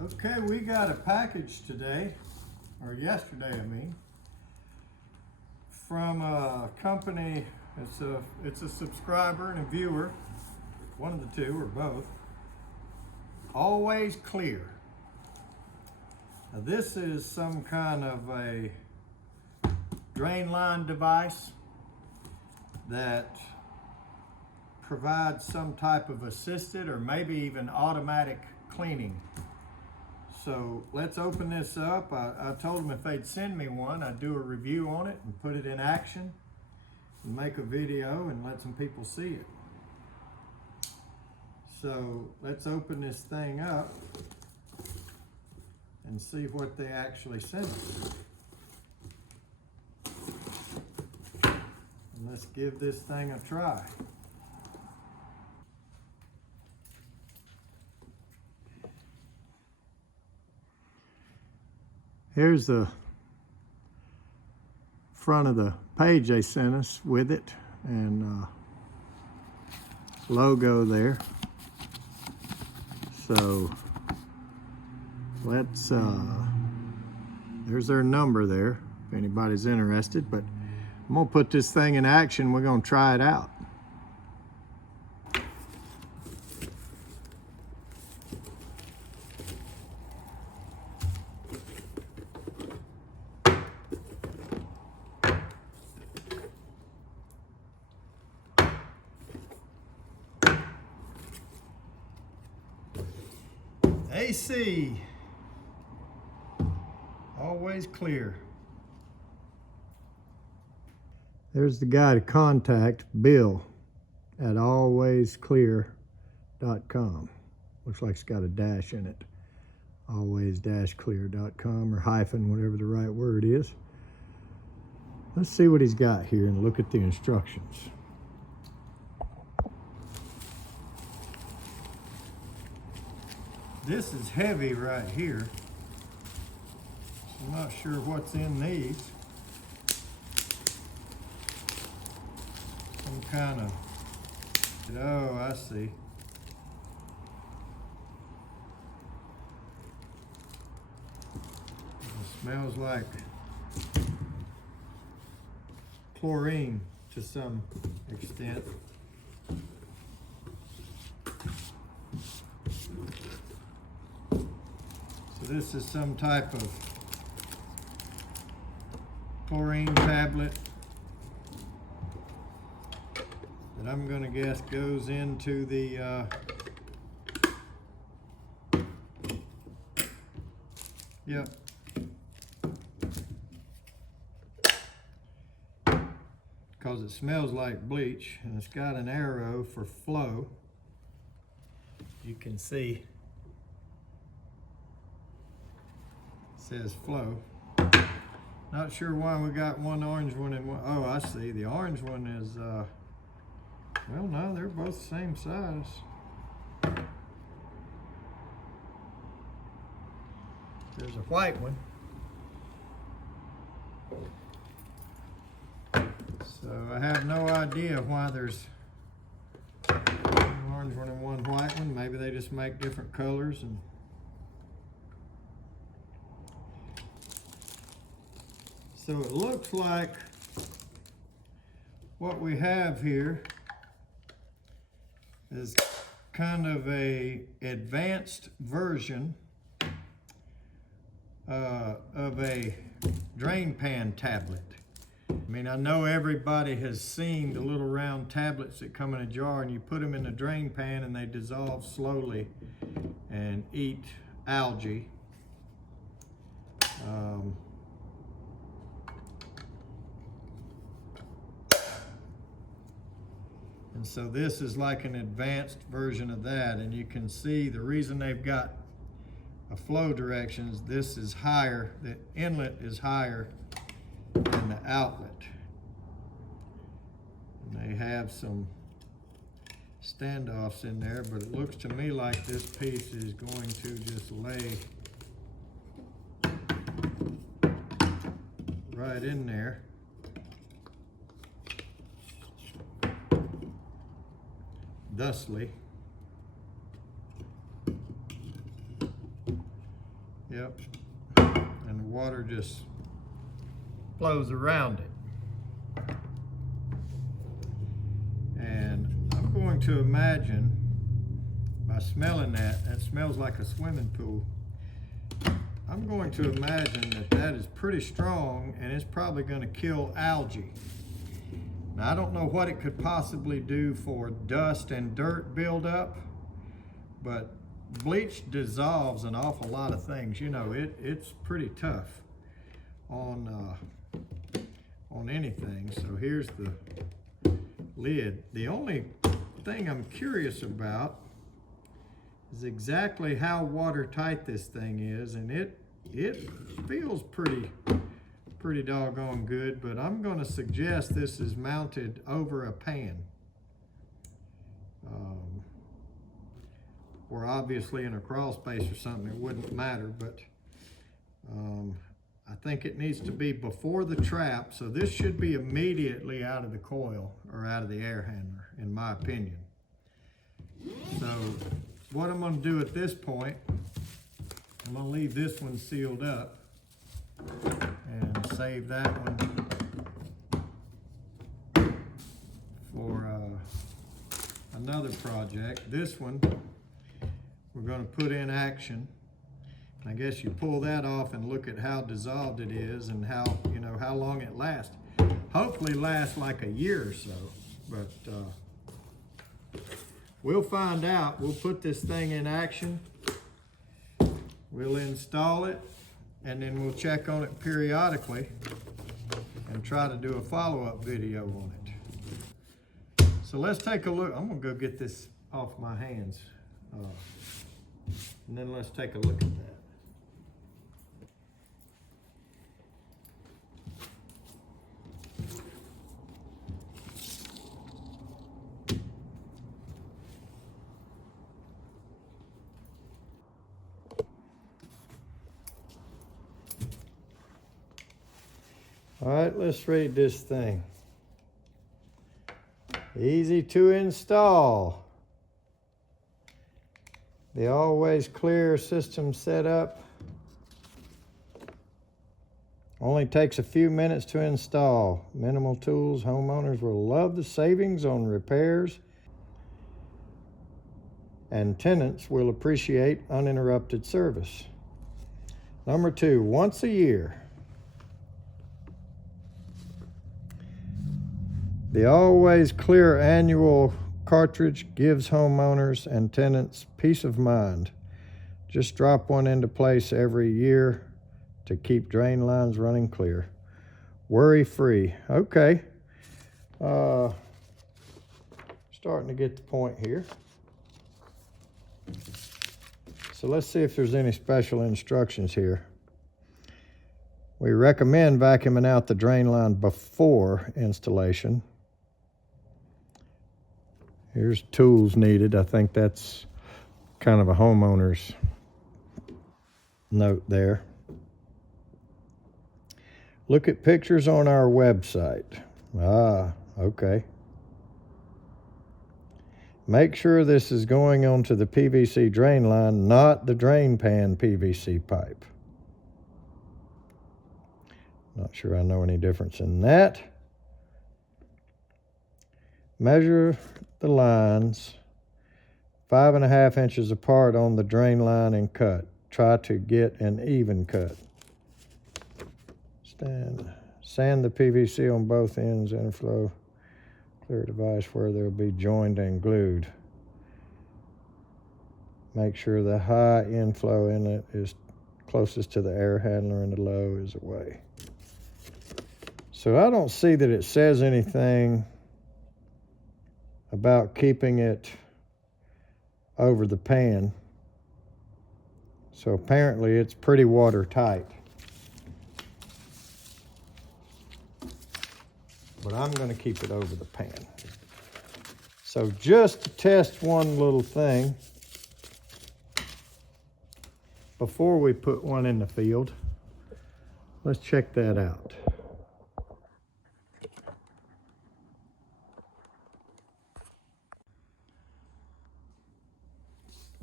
Okay, we got a package today, or yesterday I mean, from a company. It's a subscriber and a viewer, one of the two or both. Always Clear. Now this is some kind of a drain line device that provides some type of assisted or maybe even automatic cleaning. So let's open this up. I told them if they'd send me one, I'd do a review on it and put it in action and make a video and let some people see it. So let's open this thing up and see what they actually sent us. And let's give this thing a try. Here's the front of the page they sent us with it, and logo there. So let's, there's their number there if anybody's interested, but I'm gonna put this thing in action. We're gonna try it out. AC, Always Clear. There's the guy to contact, Bill at alwaysclear.com. Looks like it's got a dash in it. always-clear.com or hyphen, whatever the right word is. Let's see what he's got here and look at the instructions. This is heavy right here. I'm not sure what's in these. Some kind of, oh, I see. It smells like chlorine to some extent. This is some type of chlorine tablet that I'm going to guess goes into the yep. Because it smells like bleach and it's got an arrow for flow. You can see says flow. Not sure why we got one orange one and one. Oh, I see. The orange one is, well, no, they're both the same size. There's a white one. So I have no idea why there's one orange one and one white one. Maybe they just make different colors. And so it looks like what we have here is kind of a advanced version of a drain pan tablet. I mean, I know everybody has seen the little round tablets that come in a jar and you put them in the drain pan and they dissolve slowly and eat algae. And so this is like an advanced version of that, and you can see the reason they've got a flow directions. This is higher, the inlet is higher than the outlet. And they have some standoffs in there, but it looks to me like this piece is going to just lay right in there. Thusly. Yep. And the water just flows around it. And I'm going to imagine, by smelling that, that smells like a swimming pool. I'm going to imagine that that is pretty strong and it's probably going to kill algae. Now, I don't know what it could possibly do for dust and dirt buildup, but bleach dissolves an awful lot of things. You know, it's pretty tough on anything. So here's the lid. The only thing I'm curious about is exactly how watertight this thing is, and it feels pretty doggone good, but I'm going to suggest this is mounted over a pan. Or obviously in a crawl space or something, it wouldn't matter, but I think it needs to be before the trap, so this should be immediately out of the coil or out of the air handler, in my opinion. So what I'm going to do at this point, I'm going to leave this one sealed up and save that one for another project. This one we're going to put in action. I guess you pull that off and look at how dissolved it is and how, you know, how long it lasts. Hopefully lasts like a year or so, but we'll find out. We'll put this thing in action. We'll install it, and then we'll check on it periodically and try to do a follow-up video on it. So let's take a look. I'm gonna go get this off my hands. And then let's take a look at that. All right, let's read this thing. Easy to install. The always clear system setup. Only takes a few minutes to install. Minimal tools. Homeowners will love the savings on repairs, and tenants will appreciate uninterrupted service. Number 2, once a year. The always clear annual cartridge gives homeowners and tenants peace of mind. Just drop one into place every year to keep drain lines running clear. Worry-free. Okay. Starting to get the point here. So let's see if there's any special instructions here. We recommend vacuuming out the drain line before installation. Here's tools needed. I think that's kind of a homeowner's note there. Look at pictures on our website. Ah, okay. Make sure this is going onto the PVC drain line, not the drain pan PVC pipe. Not sure I know any difference in that. Measure the lines 5.5 inches apart on the drain line and cut. Try to get an even cut. Sand the PVC on both ends, interflow. Clear device where they'll be joined and glued. Make sure the high inflow inlet is closest to the air handler and the low is away. So I don't see that it says anything about keeping it over the pan. So apparently it's pretty watertight. But I'm going to keep it over the pan. So just to test one little thing, before we put one in the field, let's check that out.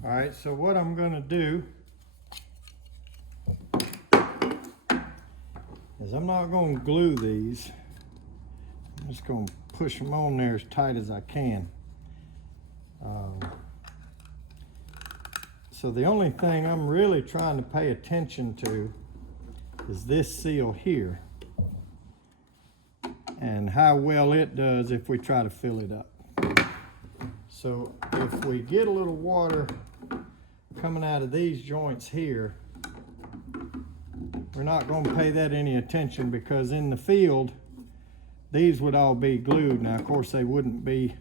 All right, so what I'm going to do I'm not going to glue these. I'm just going to push them on there as tight as I can. So the only thing I'm really trying to pay attention to is this seal here and how well it does if we try to fill it up. So if we get a little water coming out of these joints here, we're not going to pay that any attention, because in the field these would all be glued. Now of course they wouldn't be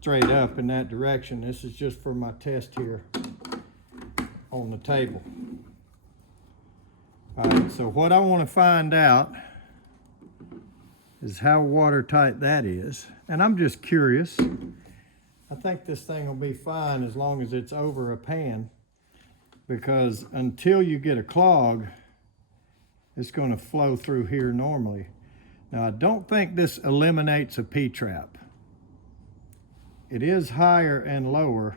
straight up in that direction. This is just for my test here on the table. All right, so what I want to find out is how watertight that is. And I'm just curious. I think this thing will be fine as long as it's over a pan, because until you get a clog, it's going to flow through here normally. Now I don't think this eliminates a P-trap. It is higher and lower,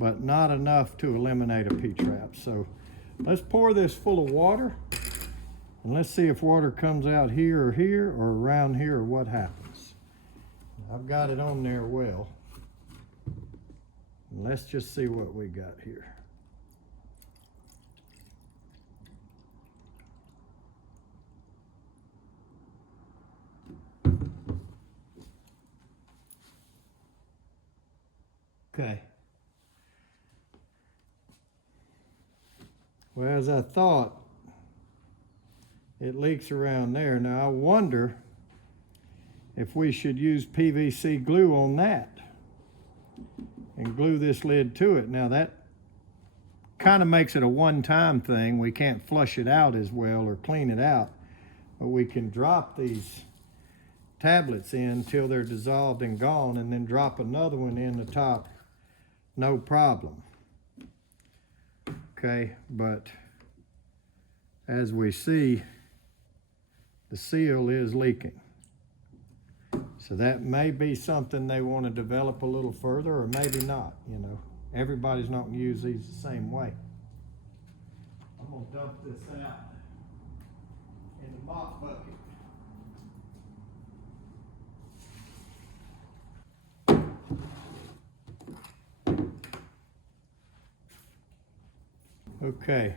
but not enough to eliminate a P-trap. So let's pour this full of water, and let's see if water comes out here or around here, or what happens. I've got it on there well. And let's just see what we got here. Okay. Well, as I thought, it leaks around there. Now I wonder if we should use PVC glue on that and glue this lid to it. Now that kind of makes it a one-time thing. We can't flush it out as well or clean it out, but we can drop these tablets in till they're dissolved and gone, and then drop another one in the top, no problem. Okay, but as we see, the seal is leaking. So that may be something they want to develop a little further, or maybe not, you know. Everybody's not going to use these the same way. I'm going to dump this out in the mop bucket. Okay,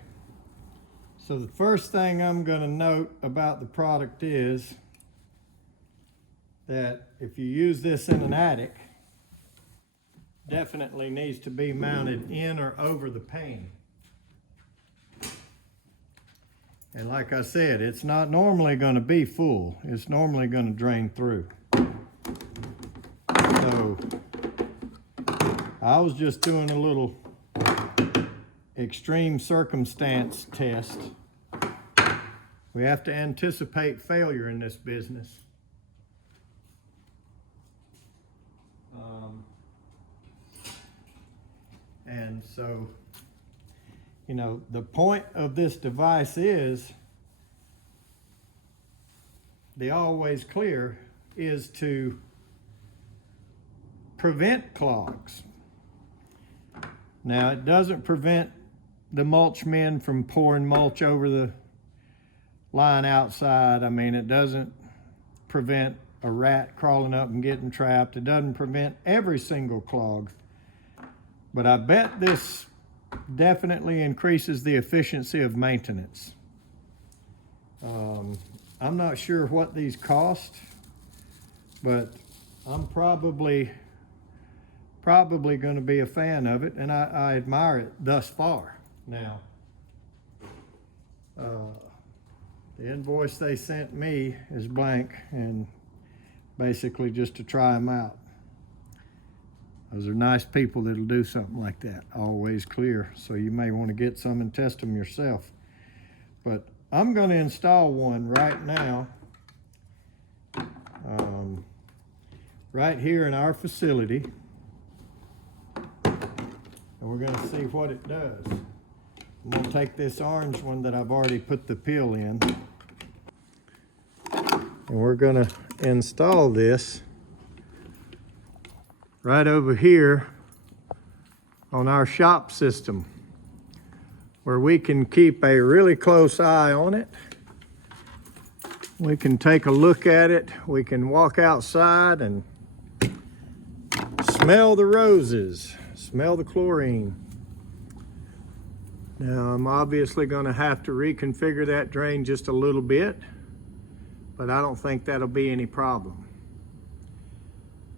so the first thing I'm going to note about the product is that if you use this in an attic, definitely needs to be mounted in or over the pane. And like I said, it's not normally going to be full. It's normally going to drain through. So I was just doing a little extreme circumstance test. We have to anticipate failure in this business. And so, you know, the point of this device is, the Always Clear, is to prevent clogs. Now, it doesn't prevent the mulch men from pouring mulch over the line outside. I mean, it doesn't prevent a rat crawling up and getting trapped. It doesn't prevent every single clog. But I bet this definitely increases the efficiency of maintenance. I'm not sure what these cost, but I'm probably going to be a fan of it, and I admire it thus far. Now, the invoice they sent me is blank, and basically just to try them out. Those are nice people that'll do something like that. Always Clear. So you may want to get some and test them yourself. But I'm going to install one right now, right here in our facility. And we're going to see what it does. I'm going to take this orange one that I've already put the peel in, and we're going to install this right over here on our shop system, where we can keep a really close eye on it We can take a look at it. We can walk outside and smell the roses, smell the chlorine. Now I'm obviously going to have to reconfigure that drain just a little bit, but I don't think that'll be any problem.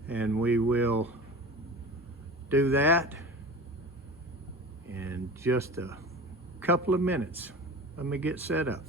And we will do that in just a couple of minutes. Let me get set up.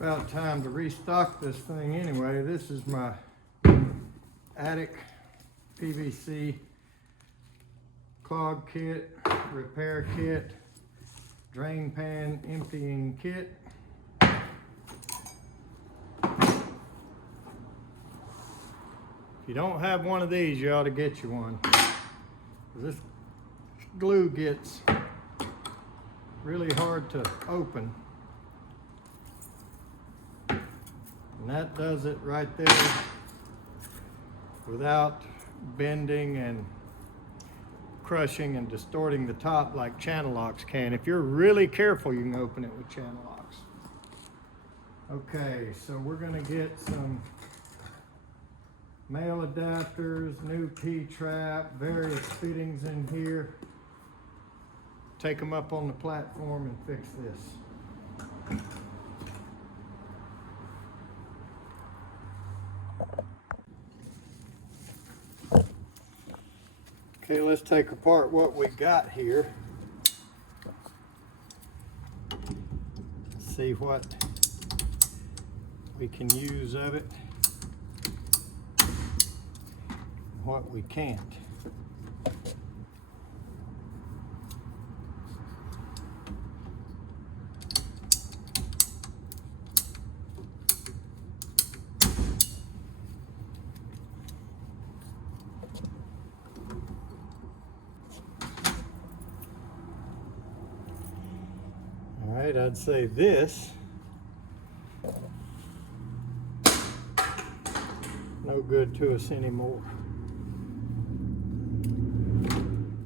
About time to restock this thing anyway. This is my attic PVC clog kit, repair kit, drain pan emptying kit. If you don't have one of these, you ought to get you one. This glue gets really hard to open. And that does it right there without bending and crushing and distorting the top like channel locks can. If you're really careful, you can open it with channel locks. Okay, so we're gonna get some male adapters, new P-trap, various fittings in here. Take them up on the platform and fix this. Okay, let's take apart what we got here. See what we can use of it, what we can't. All right, I'd say this, no good to us anymore.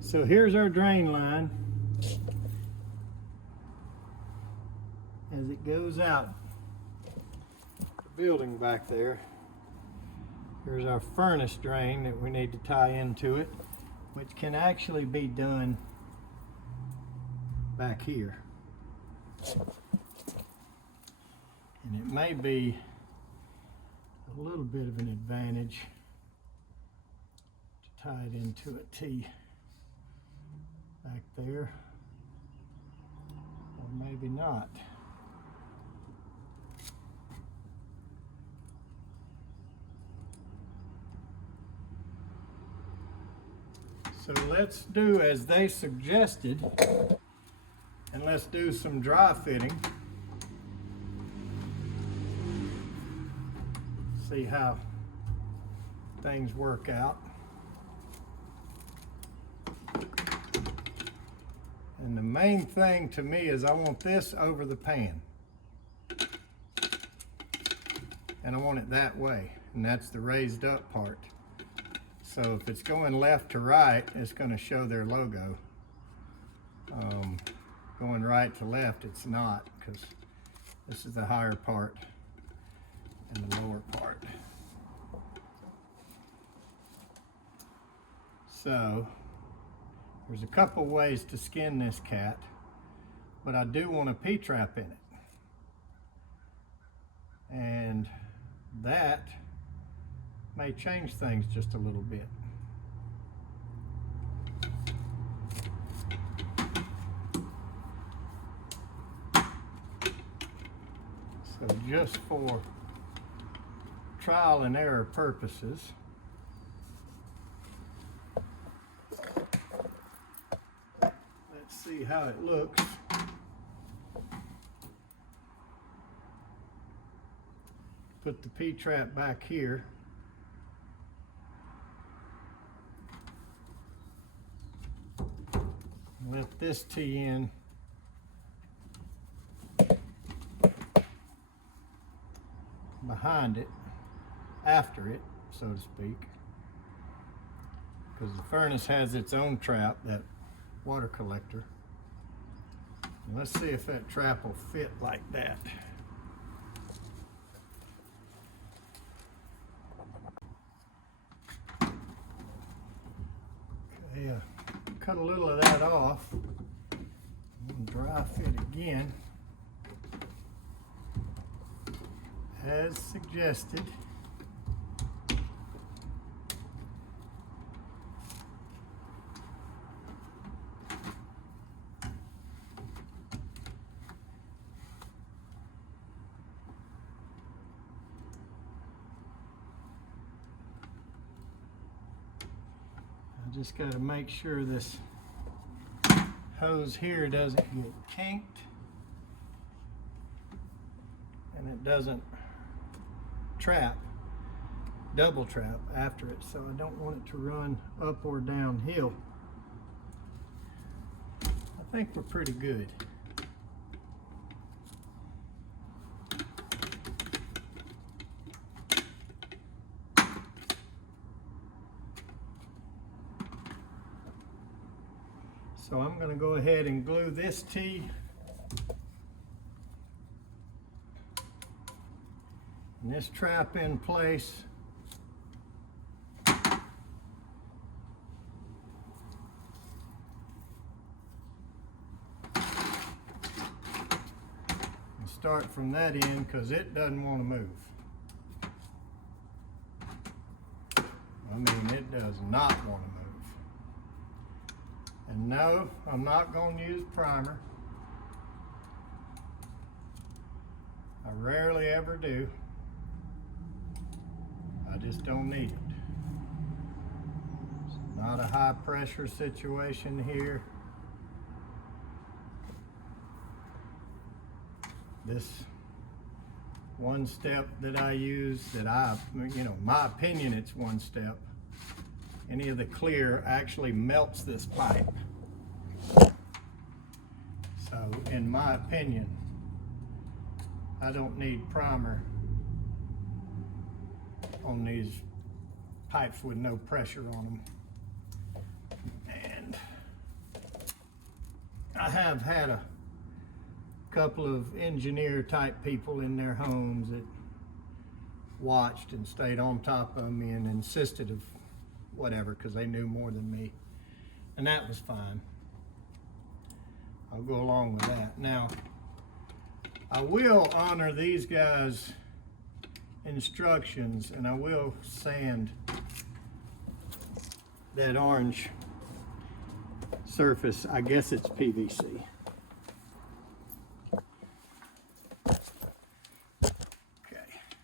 So here's our drain line as it goes out the building back there. Here's our furnace drain that we need to tie into it, which can actually be done back here. And it may be a little bit of an advantage to tie it into a T back there, or maybe not. So let's do as they suggested, and let's do some dry fitting. See how things work out. And the main thing to me is I want this over the pan. And I want it that way, and that's the raised up part. So if it's going left to right, it's going to show their logo. Going right to left, it's not, because this is the higher part and the lower part. So there's a couple ways to skin this cat, but I do want a P-trap in it. And that may change things just a little bit. So just for trial and error purposes, see how it looks. Put the P-trap back here. Let this tee in. Behind it, after it, so to speak, because the furnace has its own trap, that water collector. And let's see if that trap will fit like that. Okay, cut a little of that off and dry fit again as suggested. I just got to make sure this hose here doesn't get kinked and it doesn't double trap after it, so I don't want it to run up or downhill. I think we're pretty good. So I'm going to go ahead and glue this tee and this trap in place. And start from that end because it doesn't want to move. I mean, it does not want to move. And no, I'm not going to use primer. I rarely ever do. I just don't need it. It's not a high pressure situation here. This one step that I use, my opinion, it's one step. Any of the clear actually melts this pipe. So in my opinion, I don't need primer on these pipes with no pressure on them. And I have had a couple of engineer type people in their homes that watched and stayed on top of me and insisted of whatever because they knew more than me, and that was fine. I'll go along with that. Now I will honor these guys' instructions, and I will sand that orange surface. I guess it's PVC. Okay,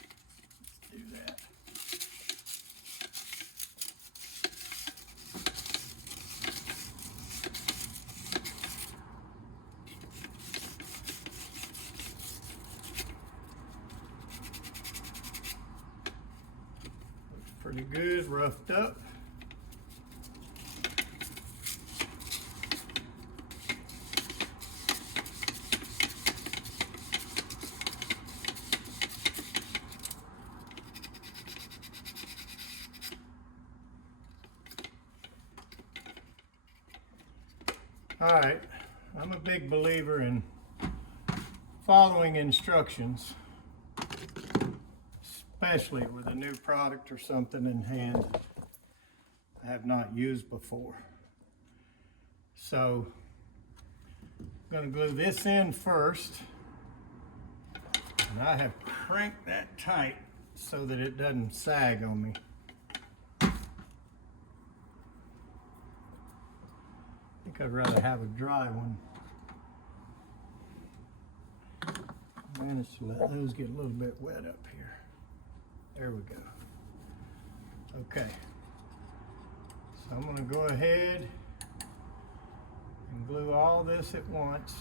let's do that. Looks pretty good, roughed up. All right, I'm a big believer in following instructions, especially with a new product or something in hand I have not used before. So I'm going to glue this in first, and I have cranked that tight so that it doesn't sag on me. I think I'd rather have a dry one. I managed to let those get a little bit wet up here. There we go. Okay. So I'm going to go ahead and glue all this at once.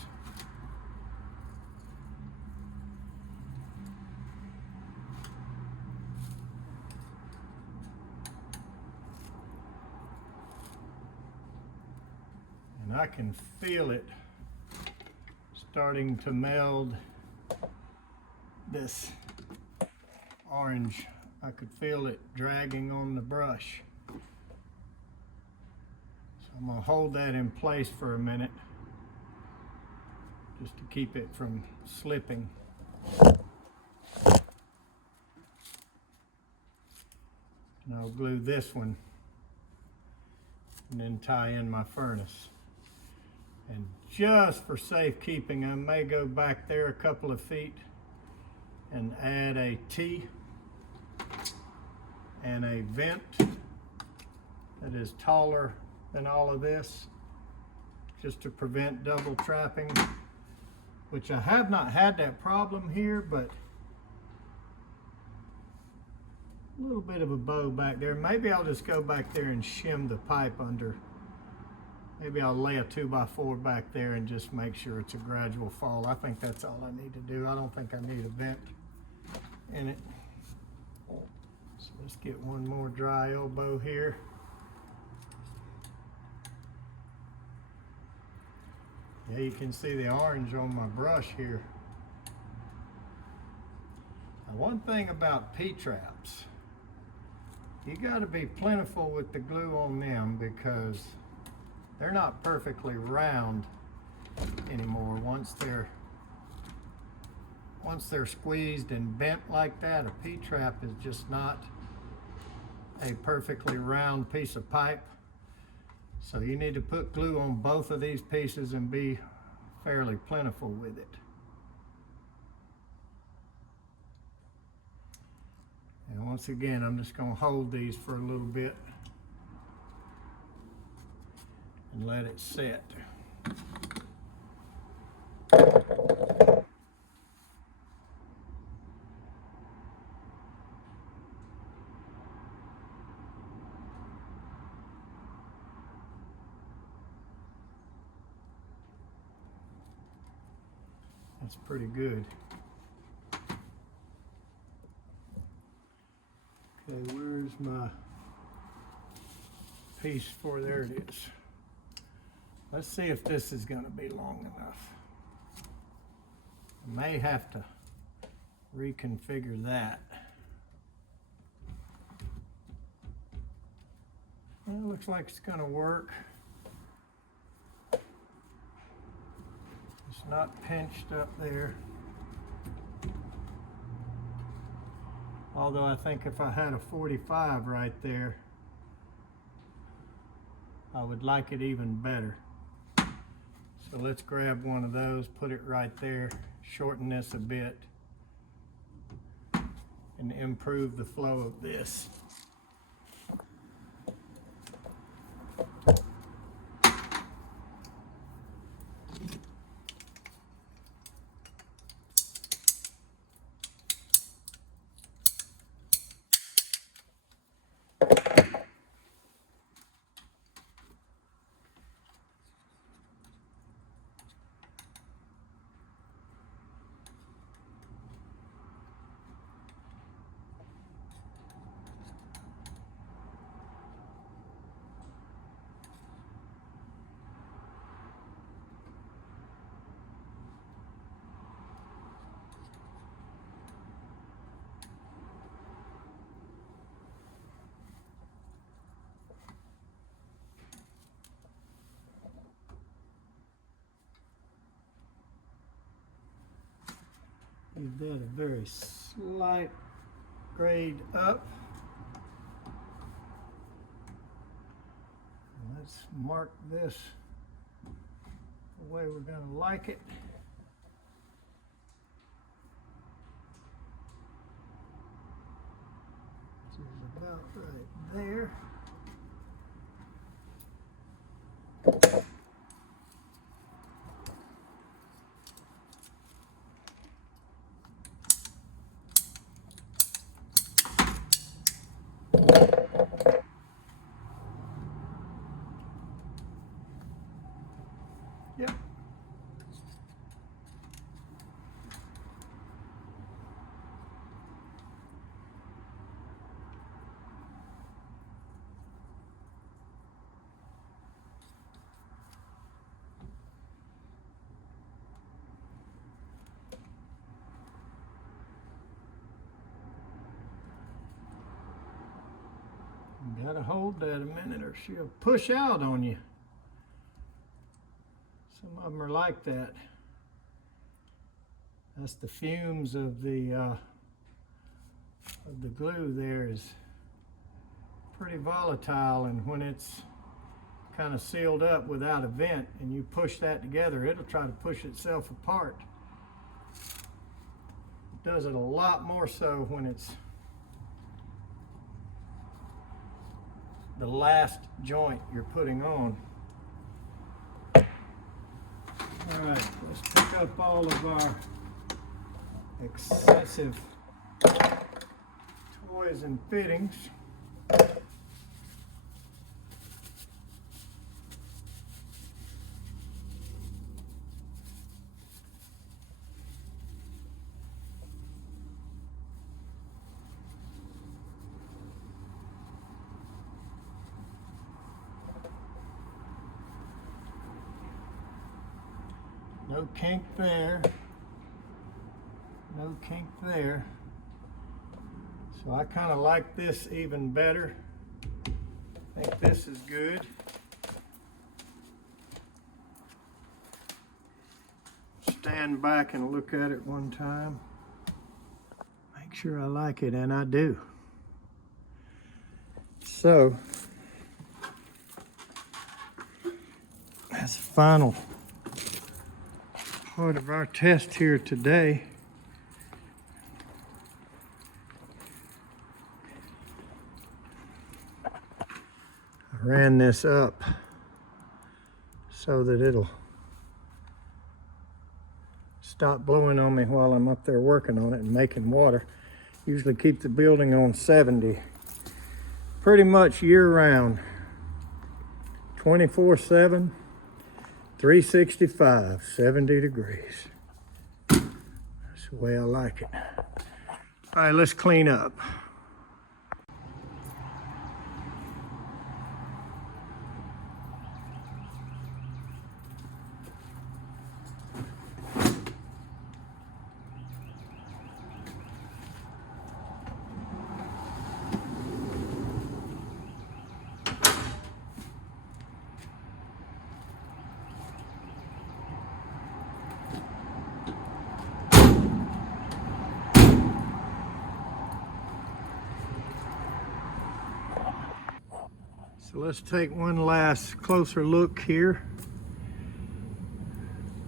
And I can feel it starting to meld this orange. I could feel it dragging on the brush. So I'm gonna hold that in place for a minute just to keep it from slipping. And I'll glue this one and then tie in my furnace. And just for safekeeping, I may go back there a couple of feet and add a T and a vent that is taller than all of this, just to prevent double trapping, which I have not had that problem here, but a little bit of a bow back there. Maybe I'll just go back there and shim the pipe under. Maybe I'll lay a 2x4 back there and just make sure it's a gradual fall. I think that's all I need to do. I don't think I need a vent in it. So let's get one more dry elbow here. Yeah, you can see the orange on my brush here. Now, one thing about P-traps, you got to be plentiful with the glue on them because they're not perfectly round anymore. Once they're squeezed and bent like that, a P-trap is just not a perfectly round piece of pipe. So you need to put glue on both of these pieces and be fairly plentiful with it. And once again, I'm just going to hold these for a little bit and let it set. That's pretty good. Okay, where's my piece for, there it is. Let's see if this is going to be long enough. I may have to reconfigure that. Well, it looks like it's going to work. It's not pinched up there. Although I think if I had a 45 right there, I would like it even better. So let's grab one of those, put it right there, shorten this a bit, and improve the flow of this. Give that a very slight grade up. Let's mark this the way we're going to like it. This is about right there. You gotta hold that a minute or she'll push out on you. Some of them are like that. That's the fumes of the glue there is pretty volatile, and when it's kind of sealed up without a vent and you push that together, it'll try to push itself apart. It does it a lot more so when it's the last joint you're putting on. All right, let's pick up all of our excessive toys and fittings. No kink there. No kink there. So I kind of like this even better. I think this is good. Stand back and look at it one time. Make sure I like it, and I do. So that's the final part of our test here today. I ran this up so that it'll stop blowing on me while I'm up there working on it and making water. Usually keep the building on 70 pretty much year round, 24/7. 365, 70 degrees. That's the way I like it. All right, let's clean up. So let's take one last closer look here.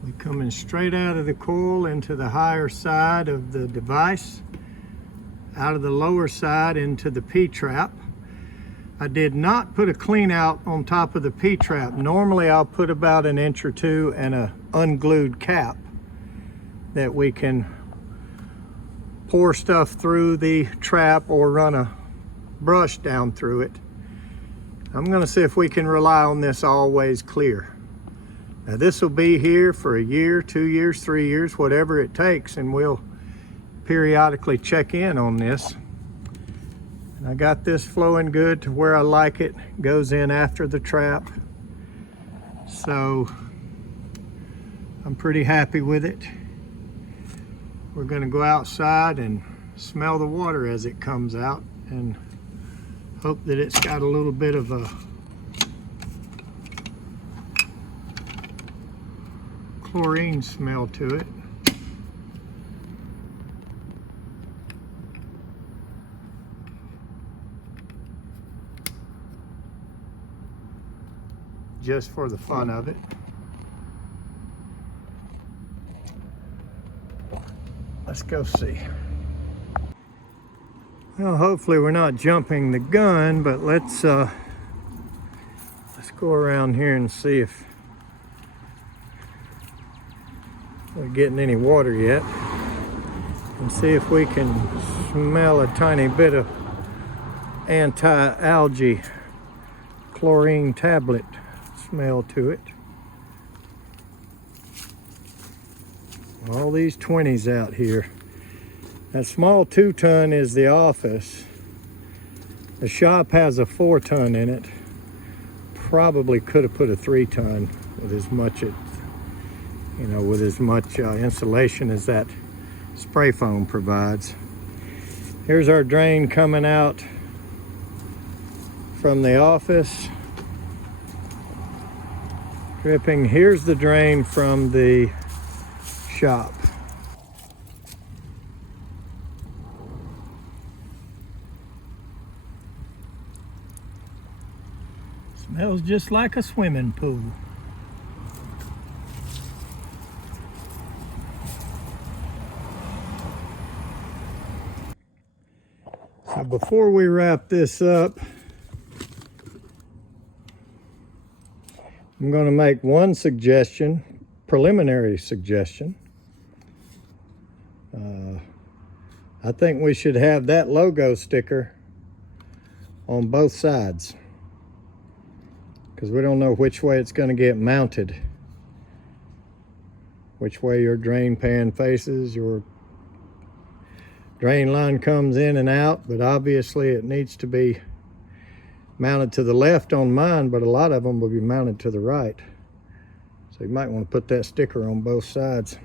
We're coming straight out of the coil into the higher side of the device, out of the lower side into the P-trap. I did not put a clean out on top of the P-trap. Normally I'll put about an inch or two and a unglued cap that we can pour stuff through the trap or run a brush down through it. I'm gonna see if we can rely on this always clear. Now this will be here for a year, 2 years, 3 years, whatever it takes, and we'll periodically check in on this. And I got this flowing good to where I like it. Goes in after the trap. So I'm pretty happy with it. We're gonna go outside and smell the water as it comes out and hope that it's got a little bit of a chlorine smell to it. Just for the fun of it. Let's go see. Well, hopefully we're not jumping the gun, but let's go around here and see if we're getting any water yet, and see if we can smell a tiny bit of anti-algae chlorine tablet smell to it. All these 20s out here. That small 2-ton is the office. The shop has a 4-ton in it. Probably could have put a 3-ton with as much insulation as that spray foam provides. Here's our drain coming out from the office. Dripping. Here's the drain from the shop. Smells just like a swimming pool. So before we wrap this up, I'm going to make one suggestion, preliminary suggestion. I think we should have that logo sticker on both sides, because we don't know which way it's going to get mounted, which way your drain pan faces, your drain line comes in and out, but obviously it needs to be mounted to the left on mine, but a lot of them will be mounted to the right. So you might want to put that sticker on both sides.